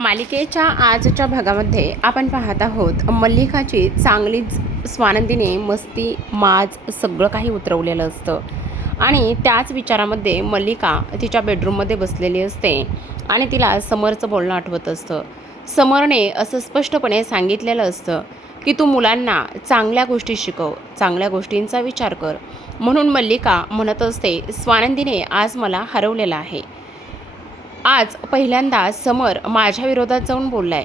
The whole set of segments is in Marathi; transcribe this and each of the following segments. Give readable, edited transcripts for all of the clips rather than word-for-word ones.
मालिकेच्या आजच्या भागामध्ये आपण पाहत आहोत मल्लिकाची चांगलीच स्वानंदीने मस्ती माज सगळं काही उतरवलेलं असतं आणि त्याच विचारामध्ये मल्लिका तिच्या बेडरूममध्ये बसलेली असते आणि तिला समरचं बोलणं आठवत असतं. समरने असं स्पष्टपणे सांगितलेलं असतं की तू मुलांना चांगल्या गोष्टी शिकव, चांगल्या गोष्टींचा विचार कर. म्हणून मल्लिका म्हणत असते, स्वानंदीने आज मला हरवलेलं आहे. आज पहिल्यांदा समर माझ्या विरोधात जाऊन बोललाय.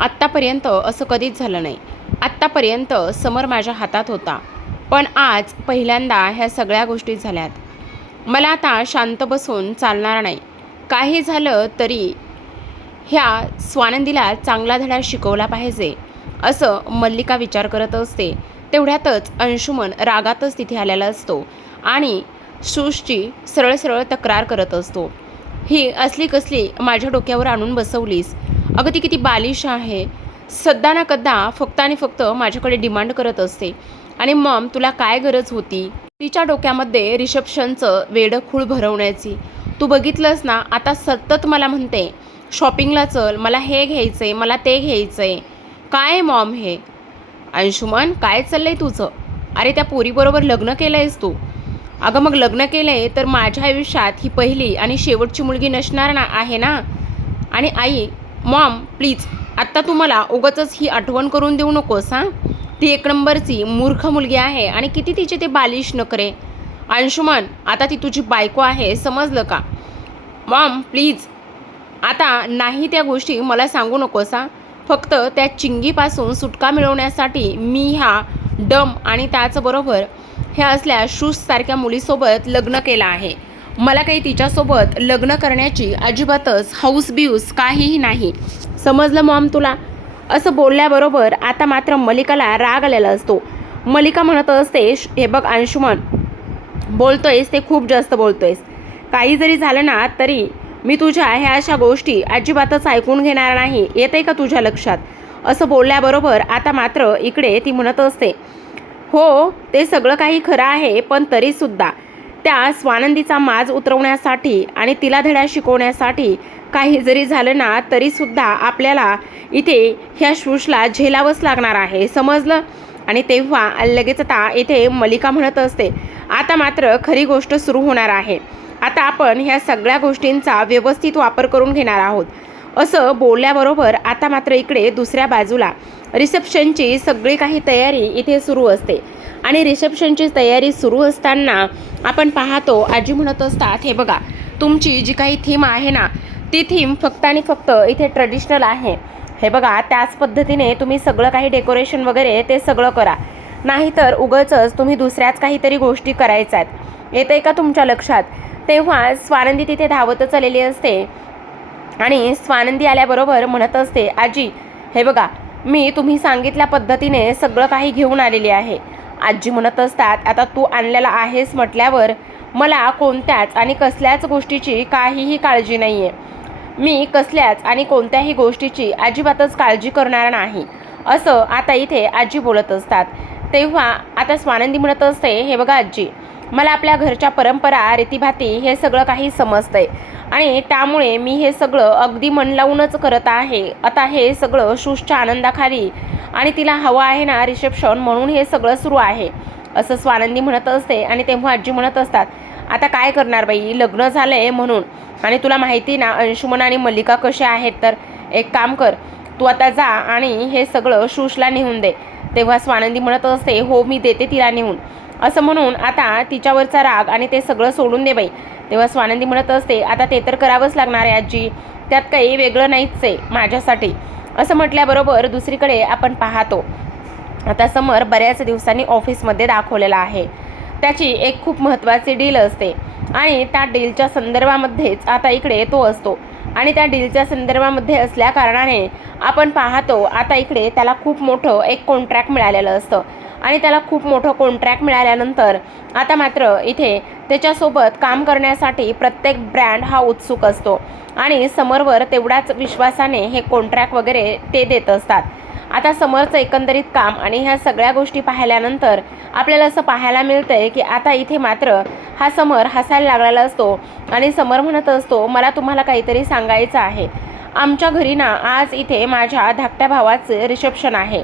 आत्तापर्यंत असं कधीच झालं नाही. आत्तापर्यंत समर माझ्या हातात होता, पण आज पहिल्यांदा ह्या सगळ्या गोष्टी झाल्यात. मला आता शांत बसून चालणार नाही. काही झालं तरी ह्या स्वानंदीला चांगला धडा शिकवला पाहिजे, असं मल्लिका विचार करत असते. तेवढ्यातच अंशुमन रागातच तिथे आलेला असतो आणि शुशची सरळ सरळ तक्रार करत असतो. ही असली कसली माझ्या डोक्यावर आणून बसवलीस? अगं ती किती बालिश आहे. सध्या ना कद्दा फक्त आणि फक्त माझ्याकडे डिमांड करत असते. आणि मॉम तुला काय गरज होती तिच्या डोक्यामध्ये रिसेप्शनचं वेडखूळ भरवण्याची? तू बघितलंस ना, आता सतत मला म्हणते शॉपिंगला चल, मला हे घ्यायचंय, मला ते घ्यायचंय. काय मॉम हे? अंशुमन काय चाललंय तुझं? अरे त्या पोरीबरोबर लग्न केलंयस तू. अगं मग लग्न केलंय तर माझ्या आयुष्यात ही पहिली आणि शेवटची मुलगी नसणार ना आहे ना. आणि आई, मॉम प्लीज आत्ता तू मला उगाचच ही आठवण करून देऊ नकोस हां. ती एक नंबरची मूर्ख मुलगी आहे आणि किती तिचे ते बालिश नखरे. अंशुमन आता ती तुझी बायको आहे, समजलं का? मॉम प्लीज आता नाही त्या गोष्टी मला सांगू नकोस हां. फक्त त्या चिंगीपासून सुटका मिळवण्यासाठी मी ह्या डम आणि त्याचबरोबर ह्या असल्या शूजसारख्या मुलीसोबत लग्न केलं आहे. मला काही तिच्यासोबत लग्न करण्याची अजिबातच हौस बिऊस काहीही नाही, समजलं मॉम तुला? असं बोलल्याबरोबर आता मात्र मल्लिकाला राग आलेला असतो. मल्लिका म्हणत असते, हे बघ अंशुमन, बोलतोयस ते खूप जास्त बोलतोयस. काही जरी झालं ना तरी मी तुझ्या ह्या अशा गोष्टी अजिबातच ऐकून घेणार नाही, येते का तुझ्या लक्षात? असं बोलल्याबरोबर आता मात्र इकडे ती म्हणत असते, हो ते सगळं काही खरं आहे, पण तरीसुद्धा त्या स्वानंदीचा माज उतरवण्यासाठी आणि तिला धडा शिकवण्यासाठी काही जरी झालं ना तरीसुद्धा आपल्याला इथे ह्या शुशला झेलावंच लागणार आहे, समजलं? आणि तेव्हा लगेच आता इथे मल्लिका म्हणत असते, आता मात्र खरी गोष्ट सुरू होणार आहे. आता आपण ह्या सगळ्या गोष्टींचा व्यवस्थित वापर करून घेणार आहोत. असं बोलल्याबरोबर आता मात्र इकडे दुसऱ्या बाजूला रिसेप्शनची सगळी काही तयारी इथे सुरू असते. आणि रिसेप्शनची तयारी सुरू असताना आपण पाहतो आजी म्हणत असतात, हे बघा तुमची जी काही थीम आहे ना ती थीम फक्त आणि फक्त इथे ट्रेडिशनल आहे. हे बघा त्याच पद्धतीने तुम्ही सगळं काही डेकोरेशन वगैरे ते सगळं करा, नाहीतर उगाचच तुम्ही दुसऱ्याच काहीतरी गोष्टी करायच्या आहेत, येते का तुमच्या लक्षात? तेव्हा स्वानंदी तिथे धावतच आलेली असते आणि स्वानंदी आल्याबरोबर म्हणत असते, आजी हे बघा मी तुम्ही सांगितल्या पद्धतीने सगळं काही घेऊन आलेली आहे. आजी म्हणत असतात, आता तू आणलेला आहेस म्हटल्यावर मला कोणत्याच आणि कसल्याच गोष्टीची काहीही काळजी नाही आहे. मी कसल्याच आणि कोणत्याही गोष्टीची अजिबातच काळजी करणार नाही, असं आता इथे आजी बोलत असतात. तेव्हा आता स्वानंदी म्हणत असते, हे बघा आजी, मला आपल्या घरच्या परंपरा रीतीभाती हे सगळं काही समजतंय आणि त्यामुळे मी हे सगळं अगदी मन लावूनच करत आहे. आता हे सगळं शुशच्या आनंदाखाली आणि तिला हवं आहे ना रिसेप्शन, म्हणून हे सगळं सुरू आहे, असं स्वानंदी म्हणत असते. आणि तेव्हा आजी म्हणत असतात, आता काय करणार बाई, लग्न झालं आहे म्हणून. आणि तुला माहिती ना अंशुमन आणि मल्लिका कशा आहेत, तर एक काम कर, तू आता जा आणि हे सगळं शुशला नेऊन दे. तेव्हा स्वानंदी म्हणत असते, हो मी देते तिला नेऊन, असं म्हणून आता तिच्यावरचा राग आणि ते सगळं सोडून दे बाई. तेव्हा स्वानंदी म्हणत असते, आता ते तर करावंच लागणार आहे आजी, त्यात काही वेगळं नाहीच आहे माझ्यासाठी. असं म्हटल्याबरोबर दुसरीकडे आपण पाहतो आता समर बऱ्याच दिवसांनी ऑफिसमध्ये दाखवलेला आहे. त्याची एक खूप महत्त्वाची डील असते आणि त्या डीलच्या संदर्भामध्येच आता इकडे तो असतो. आणि त्या डीलच्या संदर्भामध्ये असल्या कारणाने आपण पाहतो आता इकडे त्याला खूप मोठं एक कॉन्ट्रॅक्ट मिळालेलं असतं. आणि त्याला खूप मोठं कॉन्ट्रॅक्ट मिळाल्यानंतर आता मात्र इथे त्याच्यासोबत काम करण्यासाठी प्रत्येक ब्रँड हा उत्सुक असतो आणि समरवर तेवढ्याच विश्वासाने हे कॉन्ट्रॅक्ट वगैरे ते देत असतात. आता समरचं एकंदरीत काम आणि ह्या सगळ्या गोष्टी पाहिल्यानंतर आपल्याला असं पाहायला मिळतं आहे की आता इथे मात्र हा समर हसायला लागलेला असतो आणि समर म्हणत असतो, मला तुम्हाला काहीतरी सांगायचं आहे. आमच्या घरी ना आज इथे माझ्या धाकट्या भावाचं रिसेप्शन आहे.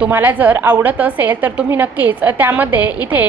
तुम्हाला जर आवडत असेल तर तुम्ही नक्कीच त्यामध्ये इथे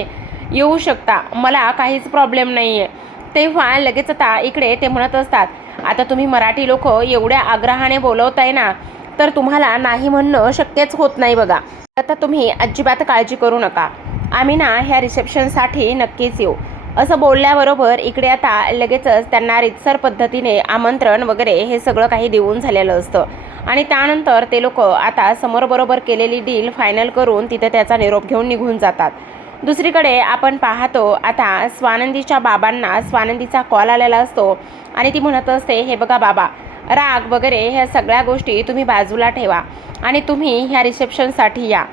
येऊ शकता. मला काहीच प्रॉब्लेम नाही आहे. तेव्हा लगेच आता इकडे ते म्हणत असतात, आता तुम्ही मराठी लोक एवढ्या आग्रहाने बोलवताय ना, तर तुम्हाला नाही म्हणणं शक्यच होत नाही बघा. आता तुम्ही अजिबात काळजी करू नका. आम्ही ना ह्या रिसेप्शनसाठी नक्कीच येऊ. असं बोलल्याबरोबर इकडे आता लगेचच त्यांना रीतसर पद्धतीने आमंत्रण वगैरे हे सगळं काही देऊन झालेलं असतं. आणि त्यानंतर ते लोक आता समोर केलेली डील फायनल करून तिथे त्याचा निरोप घेऊन निघून जातात. दुसरीकडे आपण पाहतो आता स्वानंदीच्या बाबांना स्वानंदीचा कॉल आलेला असतो आणि ती म्हणत असते, हे बघा बाबा, राग वगैरे ह्या सगळ्या गोष्टी तुम्ही बाजूला ठेवा आणि तुम्ही ह्या रिसेप्शनसाठी या.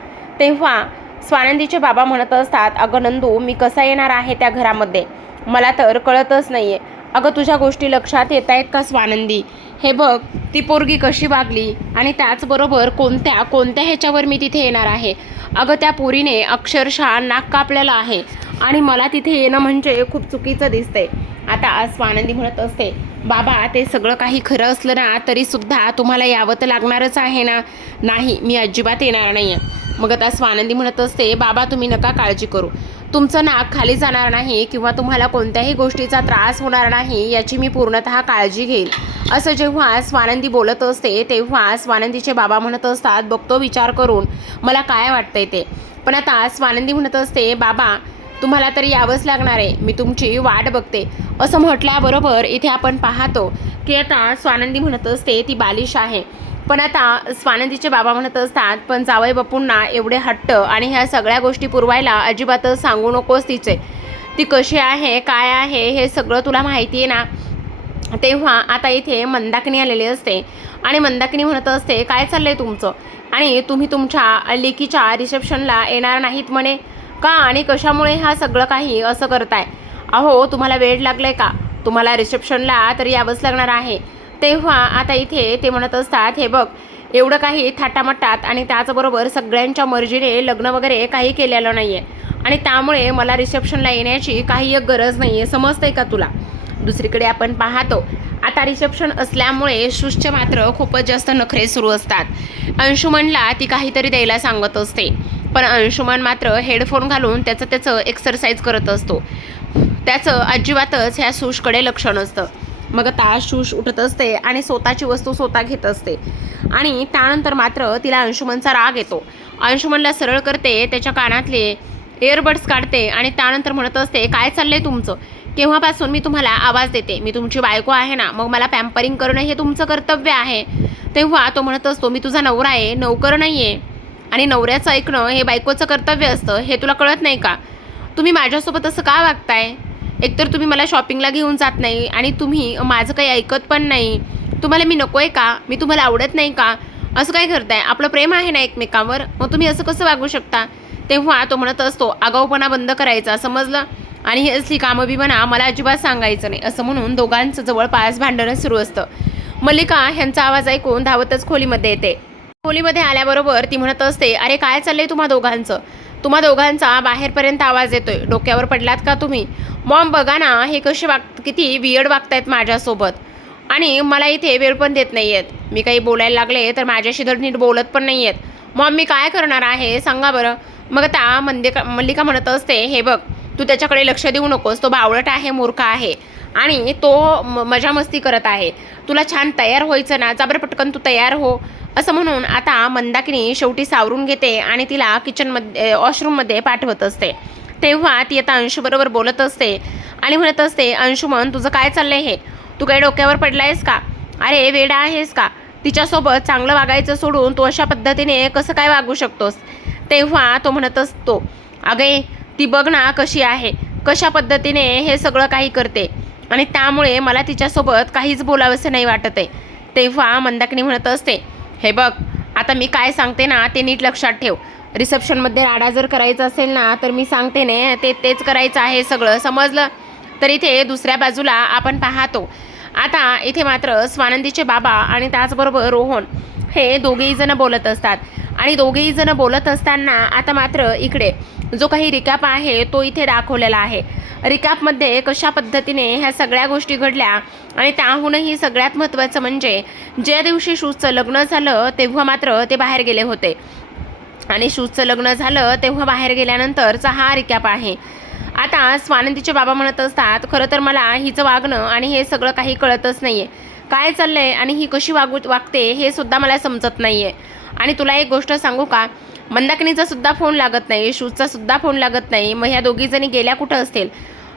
तेव्हा स्वानंदीचे बाबा म्हणत असतात, अगं नंदू, मी कसा येणार आहे त्या घरामध्ये, मला तर कळतच नाही आहे. अगं तुझ्या गोष्टी लक्षात येत आहेत का स्वानंदी? हे बघ ती पोरगी कशी वागली आणि त्याचबरोबर कोणत्या ह्याच्यावर मी तिथे येणार आहे. अगं त्या पोरीने अक्षरशः नाक कापलेलं आहे आणि मला तिथे येणं म्हणजे खूप चुकीचं दिसतंय. आता स्वानंदी म्हणत असते, बाबा ते सगळं काही खरं असलं ना तरीसुद्धा तुम्हाला यावं तर लागणारच आहे ना. नाही, मी अजिबात येणार नाही आहे. मग आता स्वानंदी म्हणत असते, बाबा तुम्ही नका काळजी करू, तुमचं नाक खाली जाणार नाही किंवा तुम्हाला कोणत्याही गोष्टीचा त्रास होणार नाही याची मी पूर्णतः काळजी घेईल. असं जेव्हा स्वानंदी बोलत असते तेव्हा स्वानंदीचे बाबा म्हणत असतात, बघतो विचार करून मला काय वाटतंय ते. पण आता स्वानंदी म्हणत असते, बाबा तुम्हाला तरी यावंच लागणार आहे, मी तुमची वाट बघते. असं म्हटल्याबरोबर इथे आपण पाहतो की आता स्वानंदी म्हणत असते ती बालिश आहे. पण आता स्वानंदीचे बाबा म्हणत असतात, पण जावई बापूंना एवढे हट्ट आणि ह्या सगळ्या गोष्टी पुरवायला अजिबातच सांगू नकोस तिचे. ती कशी आहे काय आहे हे सगळं तुला माहिती आहे ना. तेव्हा आता इथे मंदाकिनी आलेली असते आणि मंदाकिनी म्हणत असते, काय चाललंय तुमचं आणि तुम्ही तुमच्या लेकीच्या रिसेप्शनला येणार नाहीत म्हणे का आणि कशामुळे हा सगळं काही असं करताय? अहो तुम्हाला वेळ लागलाय का? तुम्हाला रिसेप्शनला तर यावंच लागणार आहे. तेव्हा आता इथे ते म्हणत असतात, हे बघ एवढं काही थाटामाटात आणि त्याचबरोबर सगळ्यांच्या मर्जीने लग्न वगैरे काही केलेलं नाही आहे आणि त्यामुळे मला रिसेप्शनला येण्याची काही एक गरज नाही आहे, समजतंय का तुला? दुसरीकडे आपण पाहतो आता रिसेप्शन असल्यामुळे सुशचे मात्र खूपच जास्त नखरे सुरू असतात. अंशुमनला ती काहीतरी द्यायला सांगत असते पण अंशुमन मात्र हेडफोन घालून त्याचं एक्सरसाइज करत असतो. त्याचं अजिबातच ह्या सुशकडे लक्ष नसतं. मग आता शुश उठत असते आणि स्वतःची वस्तू स्वतः घेत असते आणि त्यानंतर मात्र तिला अंशुमनचा राग येतो. अंशुमनला सरळ करते, त्याच्या कानातले एअरबड्स काढते आणि त्यानंतर म्हणत असते, काय चाललंय तुमचं? केव्हापासून मी तुम्हाला आवाज देते, मी तुमची बायको आहे ना, मग मला पॅम्परिंग करणं हे तुमचं कर्तव्य आहे. तेव्हा तो म्हणत असतो, मी तुझा नवरा आहे, नोकर नाही आहे आणि नवऱ्याचं ऐकणं हे बायकोचं कर्तव्य असतं, हे तुला कळत नाही का? तुम्ही माझ्यासोबत असं का वागताय? एकतर तुम्ही मला शॉपिंगला घेऊन जात नाही आणि तुम्ही माझं काही ऐकत पण नाही. तुम्हाला मी नको आहे का? मी तुम्हाला आवडत नाही का? असं काय करताय? आपलं प्रेम आहे ना एकमेकांवर, मग तुम्ही असं कसं वागू शकता? तेव्हा तो म्हणत असतो, आगाऊपणा बंद करायचा, समजलं? आणि ही असली कामं बी म्हणा मला अजिबात सांगायचं नाही. असं म्हणून दोघांचं जवळपास भांडणं सुरू असतं. मल्लिका ह्यांचा आवाज ऐकून धावतच खोलीमध्ये येते. खोलीमध्ये आल्याबरोबर ती म्हणत असते, अरे काय चाललंय तुम्हा दोघांचं? तुम्हा दोघांचा बाहेरपर्यंत आवाज येतोय, डोक्यावर पडलात का तुम्ही? मॉम बघा ना, हे कसे किती वियर्ड वागतायत माझ्यासोबत आणि मला इथे वेळ पण देत नाही आहेत. मी काही बोलायला लागले तर माझ्याशी धड नीट बोलत पण नाही आहेत. मॉम मी काय करणार आहे सांगा बरं. मग आता मल्लिका म्हणत असते, हे बघ तू त्याच्याकडे लक्ष देऊ नकोस, तो बावळट आहे, मूर्ख आहे आणि तो मजा मस्ती करत आहे. तुला छान तयार व्हायचं ना, जा बरं पटकन तू तयार हो. असं म्हणून आता मंदाकिनी शेवटी सावरून घेते आणि तिला किचनमध्ये वॉशरूममध्ये पाठवत असते. तेव्हा ती आता अंशूबरोबर बोलत असते आणि म्हणत असते, अंशुमन तुझं काय चाललंय हे? तू काही डोक्यावर पडलायस का? अरे वेडा आहेस का? तिच्यासोबत चांगलं वागायचं सोडून तू अशा पद्धतीने कसं काय वागू शकतोस? तेव्हा तो म्हणत असतो, अगे ती बघ ना कशी आहे, कशा पद्धतीने हे सगळं काही करते आणि त्यामुळे मला तिच्यासोबत काहीच बोलावंसं नाही वाटत आहे. तेव्हा मंदाकिनी म्हणत असते, हे बघ आता मी काय सांगते ना ते नीट लक्षात ठेव. रिसेप्शनमध्ये राडा जर करायचा असेल ना तर मी सांगते ने तेच करायचं आहे सगळं, समजलं? तर इथे दुसऱ्या बाजूला आपण पाहतो आता इथे मात्र स्वानंदीचे बाबा आणि त्याचबरोबर रोहन हे दोघेही जण बोलत असतात आणि दोघेही जण बोलत असताना आता मात्र इकडे जो काही रिकॅप आहे तो इथे दाखवलेला आहे. रिकॅपमध्ये कशा पद्धतीने ह्या सगळ्या गोष्टी घडल्या आणि त्याहूनही सगळ्यात महत्त्वाचं म्हणजे ज्या दिवशी शूजचं लग्न झालं तेव्हा मात्र ते बाहेर गेले होते आणि शूजचं लग्न झालं तेव्हा बाहेर गेल्यानंतरचा हा रिकॅप आहे. आता स्वानंदीचे बाबा म्हणत असतात, खरं तर मला हिचं वागणं आणि हे सगळं काही कळतच नाही आहे. काय चाललं आहे आणि ही कशी वागते हे सुद्धा मला समजत नाही आहे. आणि तुला एक गोष्ट सांगू का, मंदाकिनीचा सुद्धा फोन लागत नाही, शूजचा सुद्धा फोन लागत नाही. मग ह्या दोघीजणी गेल्या कुठं असतील.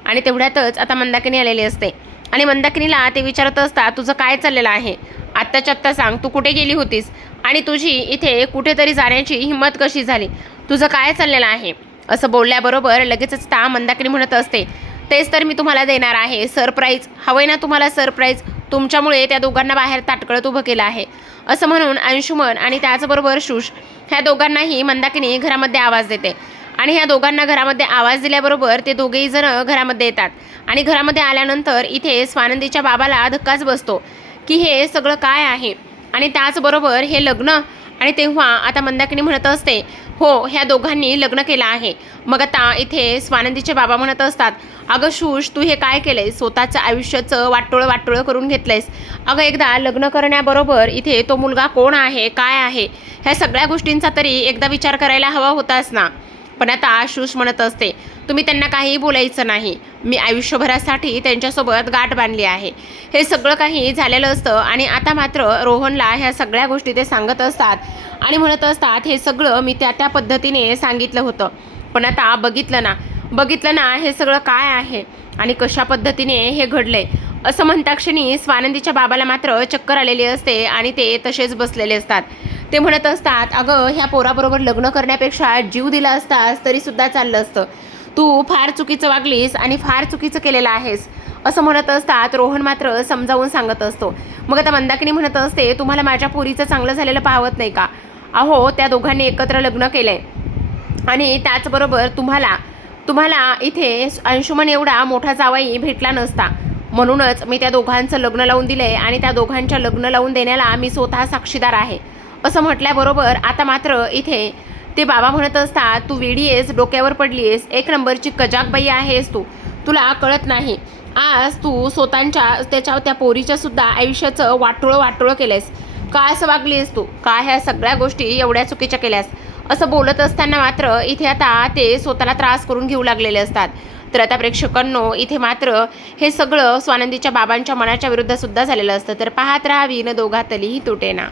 आणि तेवढ्यातच आता मंदाकिनी आलेली असते आणि मंदाकिनीला ते विचारत असतात, तुझं काय चाललेलं आहे, आत्ताच्या आत्ता सांग, तू कुठे गेली होतीस आणि तुझी इथे कुठेतरी जाण्याची हिंमत कशी झाली, तुझं काय चाललेलं आहे. असं बोलल्याबरोबर लगेचच ता मंदाकिनी म्हणत असते, तेच तर मी तुम्हाला देणार आहे सरप्राईज. हवंय ना तुम्हाला सरप्राईज, तुमच्यामुळे त्या दोघांना बाहेर ताटकळत उभं केलं आहे. असं म्हणून अंशुमन आणि त्याचबरोबर शूश ह्या दोघांनाही मंदाकिनी घरामध्ये आवाज देते आणि ह्या दोघांना घरामध्ये आवाज दिल्याबरोबर ते दोघेही जण घरामध्ये येतात. आणि घरामध्ये आल्यानंतर इथे स्वानंदीच्या बाबाला धक्काच बसतो की हे सगळं काय आहे आणि त्याचबरोबर हे लग्न. आणि तेव्हा आता मंदाकिनी म्हणत असते, हो ह्या दोघांनी लग्न केलं आहे. मग आता इथे स्वानंदीचे बाबा म्हणत असतात, अगं शूश, तू हे काय केलंय, स्वतःचं आयुष्याचं वाटोळं करून घेतलंयस. अगं एकदा लग्न करण्याबरोबर इथे तो मुलगा कोण आहे, काय आहे, ह्या सगळ्या गोष्टींचा तरी एकदा विचार करायला हवा होतास ना. पण आता शूश म्हणत असते, तुम्ही त्यांना काहीही बोलायचं नाही, मी आयुष्यभरासाठी त्यांच्यासोबत गाठ बांधली आहे. हे सगळं काही झालेलं असतं आणि आता मात्र रोहनला ह्या सगळ्या गोष्टी ते सांगत असतात आणि म्हणत असतात, हे सगळं मी त्या पद्धतीने सांगितलं होतं, पण आता बघितलं ना हे सगळं काय आहे आणि कशा पद्धतीने हे घडलंय. असं म्हणता क्षणी स्वानंदीच्या बाबाला मात्र चक्कर आलेली असते आणि ते तसेच बसलेले असतात. ते म्हणत असतात, अगं ह्या पोराबरोबर लग्न करण्यापेक्षा जीव दिला असतास तरी सुद्धा चाललं असतं, तू फार चुकीचं वागलीस आणि फार चुकीचं केलेलं आहेस. असं म्हणत असतात. रोहन मात्र समजावून सांगत असतो. मग आता मंदाकिनी म्हणत असते, तुम्हाला माझ्या पोरीचं चांगलं झालेलं पाहत नाही का, अहो त्या दोघांनी एकत्र लग्न केलंय आणि त्याचबरोबर तुम्हाला इथे अंशुमन एवढा मोठा जावई भेटला नसता, म्हणूनच मी त्या दोघांचं लग्न लावून दिलंय आणि त्या दोघांच्या लग्न लावून देण्याला मी स्वतः साक्षीदार आहे. असं म्हटल्याबरोबर आता मात्र इथे ते बाबा म्हणत असतात, तू वेडी आहेस, डोक्यावर पडली आहेस, एक नंबरची कजाकबाई आहेस तुला कळत नाही. आज तू त्या पोरीच्या सुद्धा आयुष्याचं वाटोळं केलंयस. काय असं वागलीस तू, काय ह्या सगळ्या गोष्टी एवढ्या चुकीच्या केल्यास. असं बोलत असताना मात्र इथे आता ते स्वतःला त्रास करून घेऊ लागलेले असतात. तर आता प्रेक्षकांनो, इथे मात्र हे सगळं स्वानंदीच्या बाबांच्या मनाच्या विरुद्ध सुद्धा झालेलं असतं. तर पाहत राहा विण दोघातलीही तुटेना.